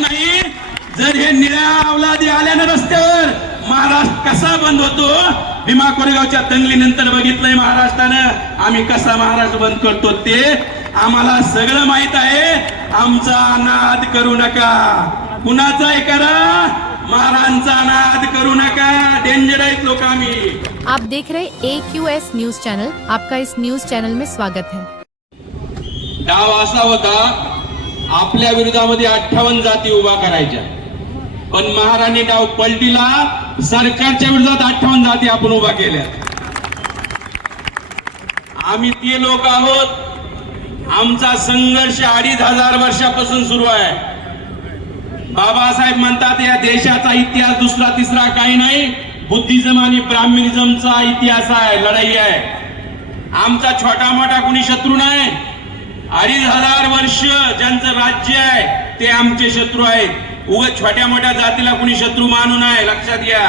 नाही. जर हे निळ्या अवलादी आल्या ना रस्त्यावर, महाराष्ट्र कसा बंद होतो. भीमा कोरेगावच्या दंगलीनंतर बघितलंय महाराष्ट्रानं आम्ही कसा महाराष्ट्र बंद करतो ते आम्हाला सगळं माहित आहे. आमचा नाद करू नका. कुणाचाही करा, महाराजांचा नाद करू नका. डेंजर आहेत लोक आम्ही. आप देख रहे AQS न्यूज चैनल. आपका इस न्यूज चैनल में स्वागत है. डाव असा होता, आपल्या विरोधामध्ये 58 जाती उभा करायच्या, पण महाराणी डाव पलटीला. सरकारच्या विरोधात 58 जाती आपण उभा केल्या. आम्ही ते लोक आहोत. आमचा संघर्ष 2500 वर्षापासून सुरू आहे. बाबासाहेब म्हणतात या देशाचा इतिहास दुसरा तिसरा काही नाही, बुद्धिझम आणि ब्राह्मणिझमचा इतिहास आहे, लढाई आहे. आमचा छोटा मोठा कुणी शत्रू नाही. 2500 वर्ष ज्यांचं राज्य आहे ते आमचे शत्रू आहेत. उगाच छोट्या मोठ्या जातीला कुणी शत्रू मानू नये, लक्षात घ्या.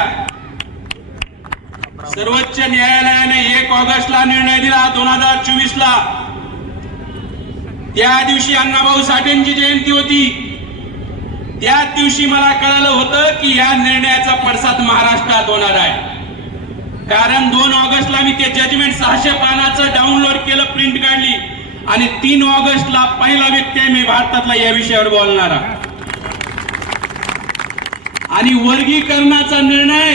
सर्वोच्च न्यायालयाने 1 ऑगस्टला निर्णय दिला 2024 ला. त्या दिवशी अण्णाभाऊ साठेंची जयंती होती. त्याच दिवशी मला कळालं होतं की या निर्णयाचा पडसाद महाराष्ट्रात होणार आहे. कारण 2 ऑगस्टला मी ते जजमेंट 600 पानाचं डाउनलोड केलं, प्रिंट काढली, आणि 3 ऑगस्टला पहिला व्यक्ती आहे मी भारतातला या विषयावर बोलणारा. आणि वर्गीकरणाचा निर्णय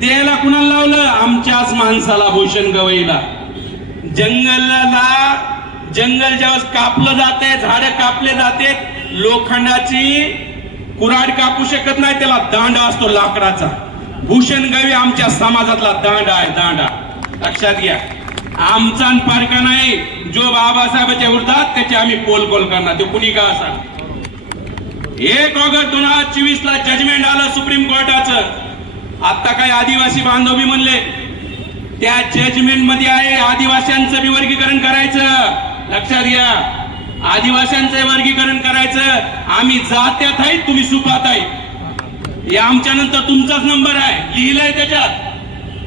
द्यायला कुणाला लावलं? आमच्याच माणसाला, भूषण गवईला. जंगल जेव्हा कापलं जाते, झाडं कापले जाते, लोखंडाची कुऱ्हाड कापू शकत नाही, त्याला दांडा असतो लाकडाचा. भूषण गवई आमच्या समाजातला दांडा आहे, दांडा. लक्षात घ्या. आमचा पारका नाही. जो बाबासाहेबांच्या विरोधात त्याचे आम्ही पोलकोल करणार, ते कुणी का असा. 1 ऑगस्ट 2024 ला जजमेंट आलं सुप्रीम कोर्टाचं. आता काय आदिवासी बांधव बी म्हणले, त्या जजमेंट मध्ये आहे आदिवासींचं बी वर्गीकरण करायचं. लक्षात घ्या, आदिवासींचं वर्गीकरण करायचं. आम्ही जात्यात आहे, तुम्ही सुपात आहे. हे आमच्या नंतर तुमचाच नंबर आहे, लिहिलंय त्याच्यात.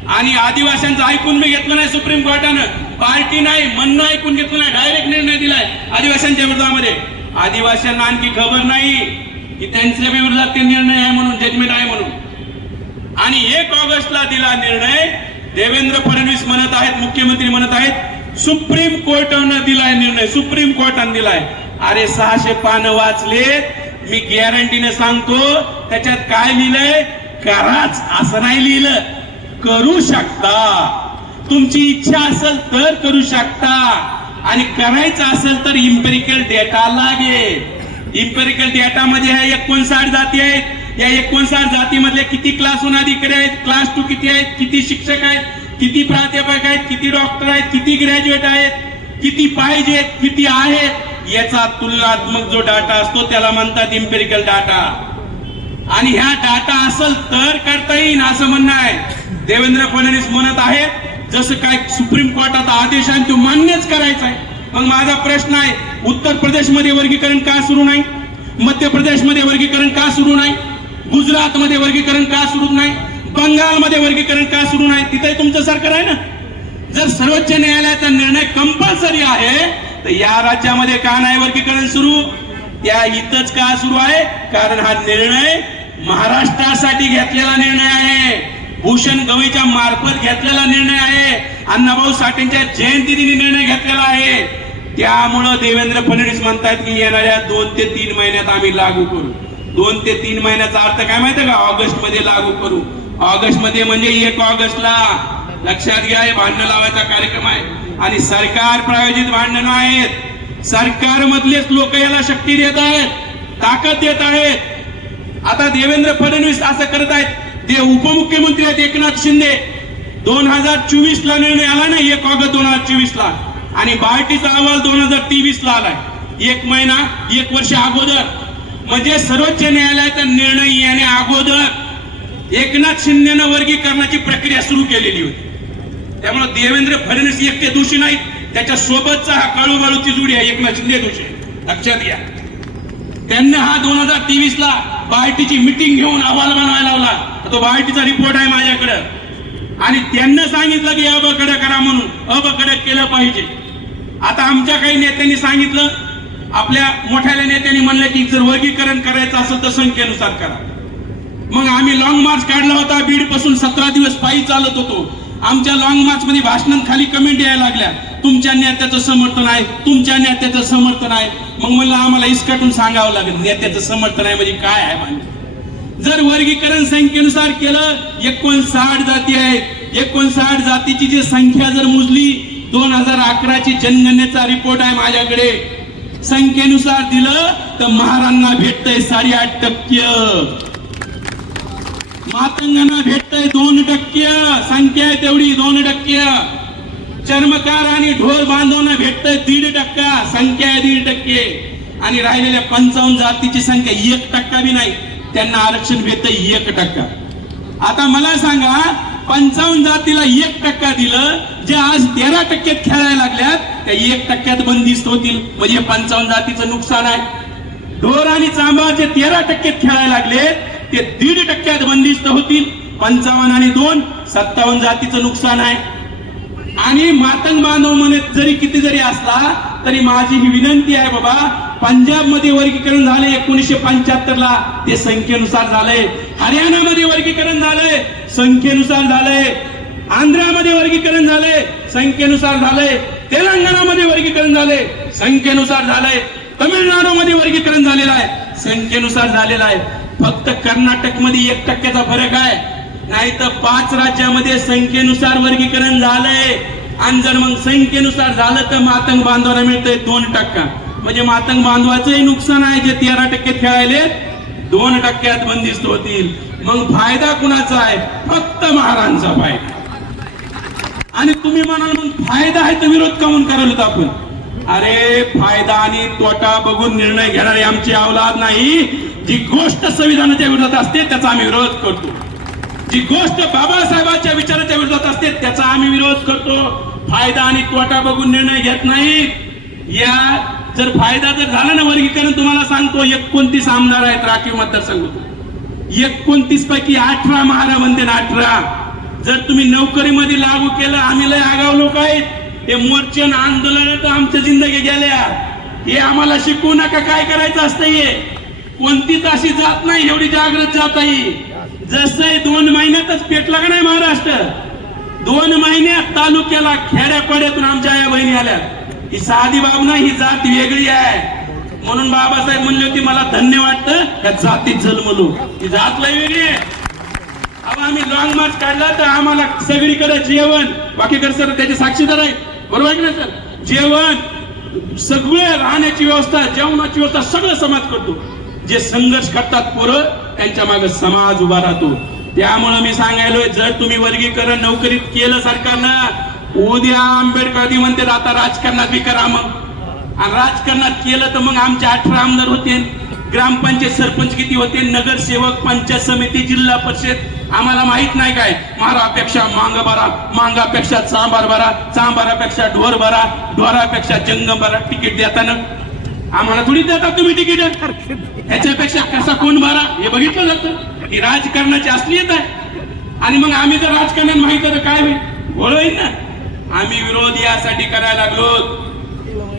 आणि आदिवासींचं ऐकून मी घेतलं नाही सुप्रीम कोर्टानं. पार्टी नाही, म्हणणं ऐकून घेतलं नाही, डायरेक्ट निर्णय दिलाय आदिवासींच्या विरोधामध्ये. आदिवासींना आणखी खबर नाही की त्यांच्या विरोधात ते निर्णय आहे म्हणून, जजमेंट आहे म्हणून. आणि 1 ऑगस्टला दिला निर्णय. देवेंद्र फडणवीस म्हणत आहेत, मुख्यमंत्री म्हणत आहेत, सुप्रीम कोर्टानं दिलाय निर्णय, सुप्रीम कोर्टानं दिलाय. अरे 600 पानं वाचलेत, मी गॅरंटीने सांगतो त्याच्यात काय लिहिलंय? कराच असं नाही लिहिलं, करू शकता. तुमची इच्छा असेल तर करू शकता, आणि करायचं असेल तर इम्पेरिकल डेटा लागेल. इम्पेरिकल डेटा मध्ये 59 जाती आहेत. या 59 जातीमधले किती क्लास 1 अधिकारी आहेत, क्लास 2 किती आहेत, किती शिक्षक आहेत, किती प्राध्यापक आहेत, किती डॉक्टर आहेत, किती ग्रॅज्युएट आहेत, किती पाहिजेत, किती आहेत, याचा तुलनात्मक जो डाटा असतो त्याला म्हणतात इम्पेरिकल डाटा. आणि ह्या डाटा असेल तर करता येईल असं म्हणणं आहे. देवेंद्र फडणवीस म्हणत आहेत जसं काय सुप्रीम कोर्टाचा आदेश आहे तो मान्यच करायचा आहे. मग माझा प्रश्न आहे, उत्तर प्रदेशमध्ये वर्गीकरण का सुरू नाही? मध्य प्रदेशमध्ये वर्गीकरण का सुरू नाही? गुजरातमध्ये वर्गीकरण का सुरू नाही? बंगालमध्ये वर्गीकरण का सुरू नाही? तिथे तुमचं सरकार आहे ना. जर सर्वोच्च न्यायालयाचा निर्णय कंपल्सरी आहे तर या राज्यामध्ये का नाही वर्गीकरण सुरू? त्या इथंच का सुरू आहे? कारण हा निर्णय महाराष्ट्रासाठी घेतलेला निर्णय आहे, भूषण गवईच्या मार्फत घेतलेला निर्णय आहे, अण्णाभाऊ साठेंच्या जयंतीदिनी निर्णय घेतलेला आहे. त्यामुळं देवेंद्र फडणवीस म्हणतात की येणाऱ्या 2 ते 3 महिन्यात आम्ही लागू करू. 2 ते 3 महिन्याचा अर्थ काय माहिती का? ऑगस्ट मध्ये लागू करू. ऑगस्ट मध्ये म्हणजे 1 ऑगस्टला. लक्षात घ्या, हे भांडण लावायचा कार्यक्रम आहे. आणि सरकार प्रायोजित भांडण आहेत. सरकार मधलेच लोक याला शक्ती देत आहेत, ताकद देत आहेत. आता देवेंद्र फडणवीस असं करत आहेत. ते उपमुख्यमंत्री आहेत एकनाथ शिंदे. 2024 ला निर्णय आला ना, 1 ऑगस्ट 2024 ला, आणि बार्टीचा अहवाल 2023 ला आलाय. 1 महिना 1 वर्ष अगोदर. म्हणजे सर्वोच्च न्यायालयाचा निर्णय येणे अगोदर एकनाथ शिंदेनं वर्गीकरणाची प्रक्रिया सुरू केलेली होती. त्यामुळे देवेंद्र फडणवीस एकटे दोषी नाहीत, त्याच्या सोबतचा हा काळूबाळूची जोडी आहे, एकनाथ शिंदे दोषी. लक्षात घ्या, त्यांनी हा 2023 ला बार्टीची मिटिंग घेऊन अहवाल बनवायला लावला. तो बार्टीचा रिपोर्ट आहे माझ्याकडे. आणि त्यांना सांगितलं की अबकडे करा म्हणून, अबकडे केलं पाहिजे. आता आमच्या काही नेत्यांनी सांगितलं आपल्या मोठ्या नेत्यांनी म्हणलं की जर वर्गीकरण करायचं असेल तर संख्येनुसार करा. मग आम्ही लॉंग मार्च काढला होता. बीड पासून 17 दिवस पायी चालत होतो. आमच्या लॉंग मार्च मध्ये भाषणात खाली कमेंट यायला लागल्या, तुमच्या नेत्याचं समर्थन आहे, तुमच्या नेत्याचं समर्थन आहे. मग म्हणलं आम्हाला इसकाटून सांगावं लागेल नेत्याचं समर्थन आहे म्हणजे काय आहे म्हणजे. जर वर्गीकरण संख्येनुसार केलं, 59 जाती आहेत. 59 जातीची जी संख्या जर मोजली, 2011 ची जनगणनेचा रिपोर्ट आहे माझ्याकडे, संख्येनुसार दिलं तर महारांना भेटतंय 8.5%, मातंगांना भेटतंय 2%, संख्या आहे तेवढी 2%. चर्मकार आणि ढोर बांधवांना भेटतंय 1.5%, संख्या आहे 1.5%. आणि राहिलेल्या 55 जातीची संख्या 1% बी नाही, त्यांना आरक्षण भेटतंय 1%. आता मला सांगा, 55 जातीला 1% दिलं, जे आज 13% खेळायला लागल्यात त्या 1% बंदिस्त होतील, म्हणजे 55 जातीचं नुकसान आहे. ढोर आणि चांभार जे 13% खेळायला लागले ते 1.5% बंदिस्त होतील. 55 आणि 2 57 जातीचं नुकसान आहे. आणि मातंग बांधव म्हणे जरी किती जरी असला तरी माझी ही विनंती आहे बाबा, पंजाब मध्ये वर्गीकरण झाले 1975 ला, ते संख्येनुसार झालंय. हरियाणामध्ये वर्गीकरण झालंय, संख्येनुसार झालंय. आंध्रामध्ये वर्गीकरण झालंय, संख्येनुसार झालंय. तेलंगणामध्ये वर्गीकरण झालंय, संख्येनुसार झालंय. तमिळनाडूमध्ये वर्गीकरण झालेलं आहे, संख्येनुसार झालेलं आहे. फक्त कर्नाटक मध्ये 1%चा फरक आहे, नाही तर 5 राज्यामध्ये संख्येनुसार वर्गीकरण झालंय. आणि जर मग संख्येनुसार झालं तर मातंग बांधवांना मिळतंय 2%. म्हणजे मातंग बांधवाचंही नुकसान आहे, जे 13% खेळायले 2% बंदिस्त होतील. मग फायदा कुणाचा आहे? फक्त महाराजांचा फायदा. आणि तुम्ही म्हणाल मग फायदा आहे तर विरोध कामून करायला आपण? अरे फायदा आणि तोटा बघून निर्णय घेणारी आमची औलाद नाही. जी गोष्ट संविधानाच्या विरोधात असते त्याचा आम्ही विरोध करतो, जी गोष्ट बाबासाहेबांच्या विचाराच्या विरोधात असते त्याचा आम्ही विरोध करतो. फायदा आणि तोटा बघून निर्णय घेत नाहीत. या जर फायदा जर झाला ना वर्गीकरण, तुम्हाला सांगतो 29 आमदार आहेत राखीव मतदारसंघातून, 29 पैकी 18 महारा म्हणते ना 18. जर तुम्ही नोकरीमध्ये लागू केलं, आम्ही लय आगाव लोक आहेत, ते मोर्चे आंदोलन तर आमच्या जिंदगी गेल्या. हे आम्हाला शिकवू नका काय करायचं असतं. हे कोणतीच अशी जात नाही एवढी जागृत जात आहे. जसं 2 महिन्यातच पेटला का नाही महाराष्ट्र, 2 महिन्यात तालुक्याला खेड्यापाड्यातून आमच्या आया बहिणी आल्या. ही साधी बाब नाही, ही जात वेगळी आहे. म्हणून बाबासाहेब म्हणले होते मला धन्य वाटतं का जातीत जन्मलो. ही जात लय वेगळी आहे. अब आम्ही लॉंग मार्च काढला तर आम्हाला सगळीकडे जेवण, बाकीकडे सर त्याचे साक्षीदार आहे, बरोबर आहे ना सर? जेवण, सगळे राहण्याची व्यवस्था, जेवणाची व्यवस्था सगळं समाज करतो. जे संघर्ष करतात पोरं त्यांच्या मागे समाज उभा राहतो. त्यामुळे मी सांगायलोय, जर तुम्ही वर्गीकरण नोकरीत केलं सरकारनं, उद्या आंबेडकर म्हणते आता राजकारणात बी करा. मग आणि राजकारणात केलं तर मग आमचे 18 आमदार होते, ग्रामपंचायत सरपंच किती होते, नगरसेवक, पंचायत समिती, जिल्हा परिषद. आम्हाला माहित नाही काय, महारापेक्षा मांग भरा, मांगापेक्षा चांबार भरा, चांबारापेक्षा ढोर भरा, ढोरापेक्षा जंगम भरा. तिकीट देताना आम्हाला थोडी देतात तुम्ही तिकीट, ह्याच्यापेक्षा कसा कोण भरा हे बघितलं जातं. ही राजकारणाची असलीयत आहे. आणि मग आम्ही जर राजकारणात माहित तर काय होईल ना. आम्ही विरोध यासाठी करायला लागलो,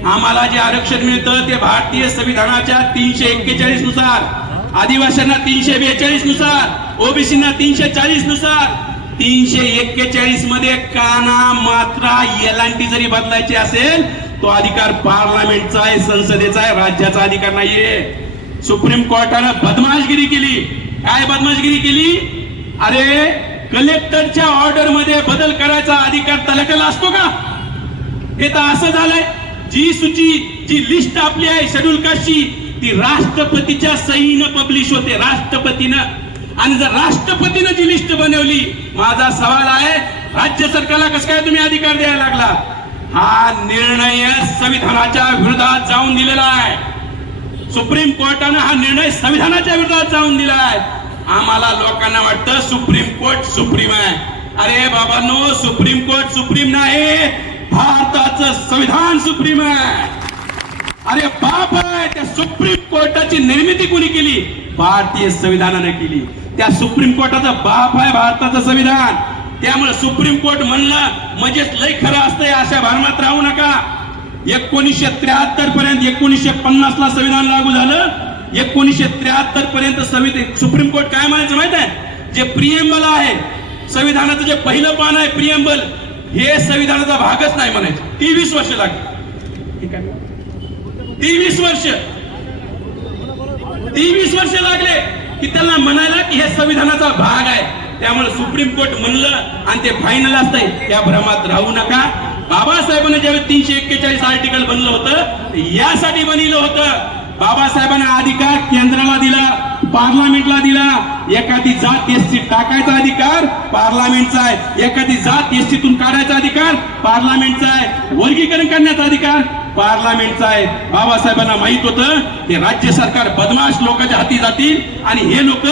आम्हाला जे आरक्षण मिळतं ते भारतीय संविधानाच्या 341 नुसार, आदिवासींना 342 नुसार, ओबीसींना 340 नुसार. 341 मध्ये काना मात्रा एलांटी जरी बदलायची असेल तो अधिकार पार्लमेंटचा आहे, संसदेचा आहे, राज्याचा अधिकार नाहीये. सुप्रीम कोर्टानं बदमाशगिरी केली. काय बदमाशगिरी केली? अरे कलेक्टरच्या ऑर्डर मध्ये बदल करायचा अधिकार तलाट्याला असतो का? हे तर असं झालंय, जी सूची, जी लिस्ट आपली आहे शेड्यूल कास्टची, ती राष्ट्रपतीच्या सहीनं पब्लिश होते, राष्ट्रपतीनं. आणि जर राष्ट्रपतीनं जी लिस्ट बनवली, माझा सवाल आहे राज्य सरकारला कसं काय तुम्ही अधिकार द्यायला लागला? हा निर्णय संविधानाच्या विरोधात जाऊन दिलेला आहे. सुप्रीम कोर्टानं हा निर्णय संविधानाच्या विरोधात जाऊन दिला आहे. आम्हाला लोकांना वाटतं सुप्रीम कोर्ट सुप्रीम आहे. अरे बाबांनो, सुप्रीम कोर्ट सुप्रीम नाही, भारताचं संविधान सुप्रीम आहे. अरे बाप आहे, त्या सुप्रीम कोर्टाची निर्मिती कोणी केली? भारतीय संविधानाने केली. त्या सुप्रीम कोर्टाचा बाप आहे भारताचं संविधान. त्यामुळे सुप्रीम कोर्ट म्हणलं म्हणजेच लय खरं असतंय अशा भरमात राहू नका. 1973 पर्यंत 1950 ला संविधान लागू झालं. 1973 पर्यंत सुप्रीम कोर्ट काय म्हणायचं माहित आहे, जे प्रिएम्बल आहे संविधानाचं, जे पहिलं पान आहे प्रिएम्बल, हे संविधानाचा भागच नाही म्हणायचं. 23 वर्ष लागली. ठीक आहे, 23 वर्ष लागले की त्यांना म्हणायला की हे संविधानाचा भाग आहे. त्यामुळे सुप्रीम कोर्ट म्हणलं आणि ते फायनल असतंय, त्या भ्रमात राहू नका. बाबासाहेबांनी ज्यावेळी 341 आर्टिकल बनलं होतं यासाठी बनलं होतं. बाबासाहेबांना अधिकार केंद्राला दिला, पार्लमेंटला दिला. एखादी जात एसटी टाकायचा अधिकार पार्लमेंटचा आहे, एखादी जात एसटीतून काढायचा अधिकार पार्लमेंटचा आहे, वर्गीकरण करण्याचा अधिकार पार्लमेंटचा आहे. बाबासाहेबांना माहित होतं ते राज्य सरकार बदमाश लोकांच्या हाती जातील आणि हे लोक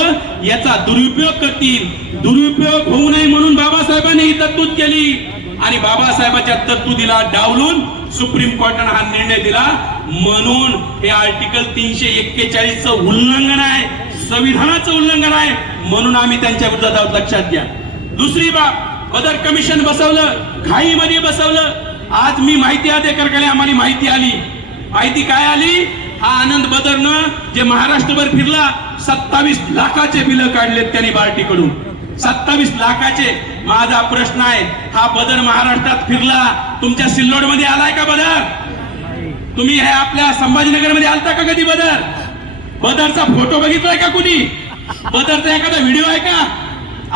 याचा दुरुपयोग करतील. दुरुपयोग होऊ नये म्हणून बाबासाहेबांनी ही तरतूद केली आणि बाबासाहेबांच्या तरतुदीला डावलून सुप्रीम कोर्टाने हा निर्णय दिला. म्हणून हे आर्टिकल 341 चं उल्लंघन आहे, संविधानाचं उल्लंघन आहे. म्हणून आम्ही त्यांच्या विरोधात आहोत, लक्षात घ्या. दुसरी बाब, बदर कमिशन बसवलं, घाईमध्ये बसवलं. आज मी माहिती अधिकाऱ्याकडे आम्हाला माहिती आली. माहिती काय आली, हा आनंद बदरनं जे महाराष्ट्रभर फिरला 27 लाखाचे बिल काढलेत त्यांनी बार्टीकडून, 27 लाखाचे. माझा प्रश्न आहे, हा बदर महाराष्ट्रात फिरला, तुमच्या सिल्लोड मध्ये आलाय का बदर? तुम्ही हे आपल्या संभाजीनगर मध्ये आलता का कधी बदर? बदरचा फोटो बघितलाय का कुणी? बदरचा एखादा व्हिडिओ आहे का?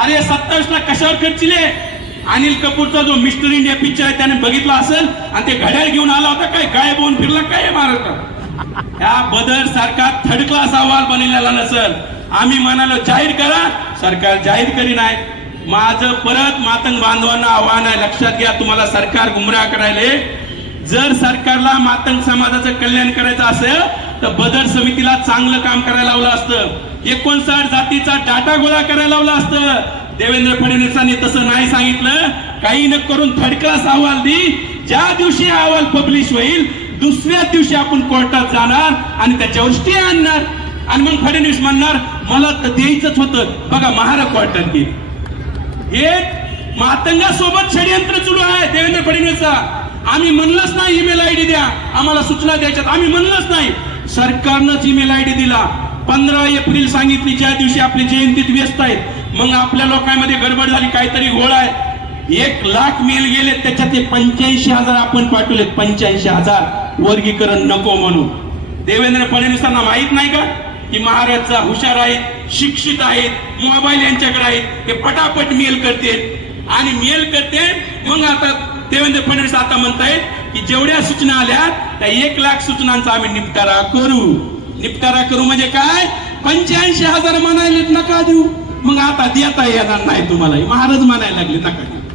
अरे 27 लाख कशावर खर्चिले? अनिल कपूरचा जो मिस्टर इंडिया पिक्चर आहे त्याने बघितला असेल आणि ते घड्याळ घेऊन आला होता, काय गायब होऊन फिरला काय महाराष्ट्रात? या बदर सारखा थर्ड क्लास अहवाल बनलेला नसेल. आम्ही म्हणालो जाहीर करा, सरकार जाहीर करी नाही. माझं परत मातंग बांधवांना आव्हान आहे, लक्षात घ्या, तुम्हाला सरकार गुमराह करायले. जर सरकारला मातंग समाजाचं कल्याण करायचं असेल तर बदर समितीला चांगलं काम करायला लावलं असतं, 59 जातीचा डाटा गोळा करायला लावला असतं. देवेंद्र फडणवीसांनी तसं नाही सांगितलं. काही न करून थर्ड क्लास अहवाल दी. ज्या दिवशी हा अहवाल पब्लिश होईल दुसऱ्या दिवशी आपण कोर्टात जाणार आणि त्याच्यावर स्टे आणणार आणि मग फडणवीस म्हणणार मला तर द्यायचंच होतं. बघा महाराष्ट्र कोर्टात गेली. हे मातंगासोबत षडयंत्र सुरू आहे देवेंद्र फडणवीसचा. आम्ही म्हणलंच नाही ईमेल आयडी द्या, आम्हाला सूचना द्यायच्यात, आम्ही म्हणलंच नाही. सरकारनंच ईमेल आयडी दिला. 15 एप्रिल सांगितली, ज्या दिवशी आपली जयंतीत व्यस्त आहेत. मग आपल्या लोकांमध्ये गडबड झाली, काहीतरी घोळ आहे. 1 लाख मेल गेले, त्याच्यातले 85,000 आपण पाठवले. 85,000 वर्गीकरण नको म्हणून. देवेंद्र फडणवीसांना माहित नाही का की महाराजचा हुशार आहेत, शिक्षित आहेत, मोबाईल यांच्याकडे आहेत, हे पटापट मेल करते आणि मेल करते. मग आता देवेंद्र फडणवीस आता म्हणतायत की जेवढ्या सूचना आल्या त्या 1 लाख सूचनांचा आम्ही निपटारा करू. निपटारा करू म्हणजे काय? 85,000 म्हणाले नका देऊ. मग आता देता येणार नाही तुम्हाला, महाराज म्हणायला लागले नका देऊ.